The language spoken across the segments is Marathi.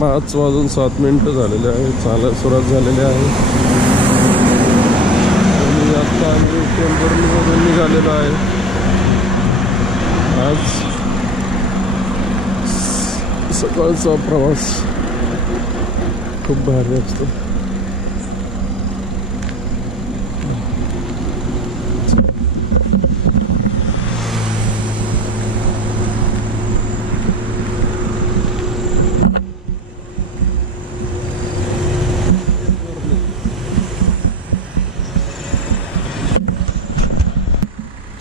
5:07 झालेले आहे. चालायला सुरुवात झालेली आहे आणि आता आम्ही टेंभुर्णीमधून निघालेलो आहे. आज सकाळचा प्रवास खूप भारी असतो.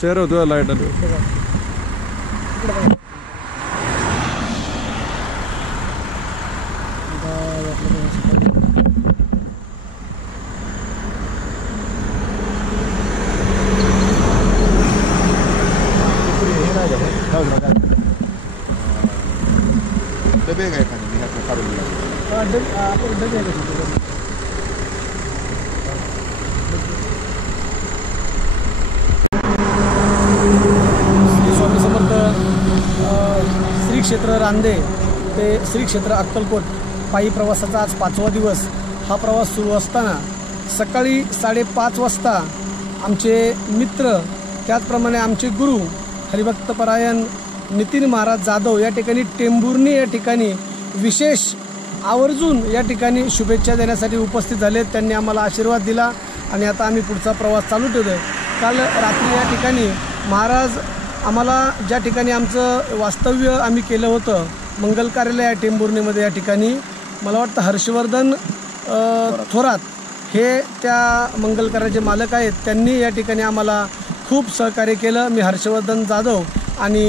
चेहरा होतो लाईट आली. डबे काय श्री क्षेत्र रांदे ते श्री क्षेत्र अक्कलकोट पायी प्रवासाचा आज 5वा दिवस. हा प्रवास सुरू असताना सकाळी 5:30 वाजता आमचे मित्र त्याचप्रमाणे आमचे गुरु हरिभक्तपरायण नितीन महाराज जाधव या ठिकाणी टेंभुर्णी या ठिकाणी विशेष आवर्जून या ठिकाणी शुभेच्छा देण्यासाठी उपस्थित झाले. त्यांनी आम्हाला आशीर्वाद दिला आणि आता आम्ही पुढचा प्रवास चालू ठेवतो आहे. काल रात्री या ठिकाणी महाराज आम्हाला ज्या ठिकाणी आमचं वास्तव्य आम्ही केलं होतं मंगल कार्यालय या टेंभुर्णीमध्ये, या ठिकाणी मला वाटतं हर्षवर्धन थोरात हे त्या मंगल कार्याचे मालक आहेत. त्यांनी या ठिकाणी आम्हाला खूप सहकार्य केलं. मी हर्षवर्धन जाधव आणि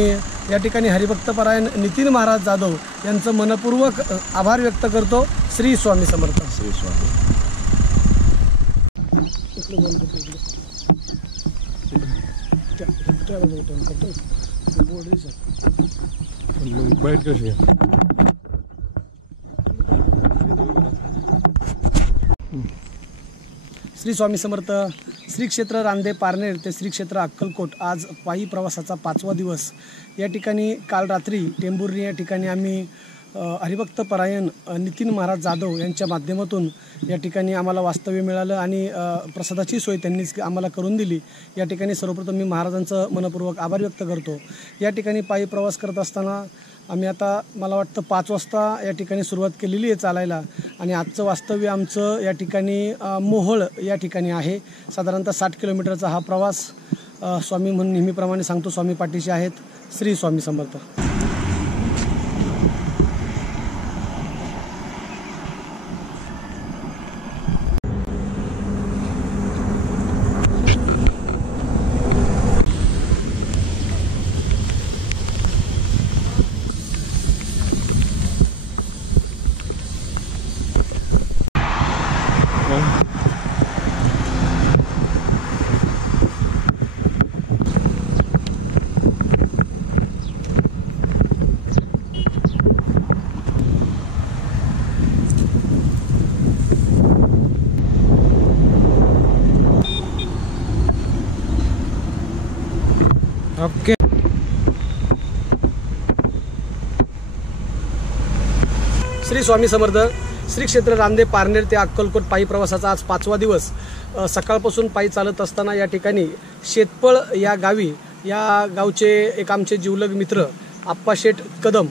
या ठिकाणी हरिभक्तपरायण नितीन महाराज जाधव यांचं मनपूर्वक आभार व्यक्त करतो. श्री स्वामी समर्थ. श्री स्वामी. बाईट कशी आहे? श्री स्वामी समर्थ. श्री क्षेत्र रांदे पारनेर ते श्री क्षेत्र अक्कलकोट आज पायी प्रवासाचा 5वा दिवस. या ठिकाणी काल रात्री टेंभुर्णी या ठिकाणी आम्ही हरिभक्तपरायण नितीन महाराज जाधव यांच्या माध्यमातून या ठिकाणी आम्हाला वास्तव्य मिळालं आणि प्रसादाची सोय त्यांनीच आम्हाला करून दिली. या ठिकाणी सर्वप्रथम मी महाराजांचं मनपूर्वक आभार व्यक्त करतो. या ठिकाणी पायी प्रवास करत असताना आम्ही आता मला वाटतं 5 वाजता या ठिकाणी सुरुवात केलेली आहे चालायला आणि आजचं वास्तव्य आमचं या ठिकाणी मोहोळ या ठिकाणी आहे. साधारणतः 60 किलोमीटरचा हा प्रवास. स्वामी म्हणून नेहमीप्रमाणे सांगतो, स्वामी पाठीशी आहेत. श्री स्वामी समर्थ. ओके. श्री स्वामी समर्थ. श्री क्षेत्र रांदे पारनेर ते अक्कलकोट पायी प्रवासाचा आज 5वा दिवस. सकाळपासून पायी चालत असताना या ठिकाणी शेतपळ या गावी या गावचे एक आमचे जिवलग मित्र आप्पाशेठ कदम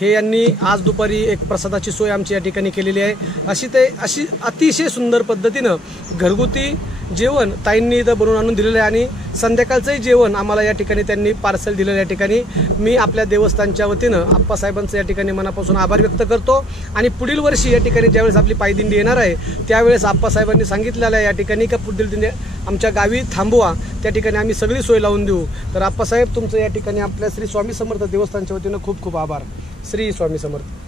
हे यांनी आज दुपारी एक प्रसादाची सोय आमची या ठिकाणी केलेली आहे. अशी अतिशय सुंदर पद्धतीनं घरगुती जेवण ताईंनी इथं बनवून आणून दिलेलं आहे आणि संध्याकाळचंही जेवण आम्हाला या ठिकाणी त्यांनी पार्सल दिलेलं या ठिकाणी. मी आपल्या देवस्थानच्या वतीनं आप्पासाहेबांचं या ठिकाणी मनापासून आभार व्यक्त करतो आणि पुढील वर्षी या ठिकाणी ज्यावेळेस आपली पायदिंडी येणार आहे त्यावेळेस आप्पासाहेबांनी सांगितलेलं आहे या ठिकाणी का पुढील दिंडी आमच्या गावी थांबवा, त्या ठिकाणी आम्ही सगळी सोय लावून देऊ. तर आप्पासाहेब तुमचं या ठिकाणी आपल्या श्री स्वामी समर्थ देवस्थानच्या वतीनं खूप खूप आभार. श्री स्वामी समर्थ.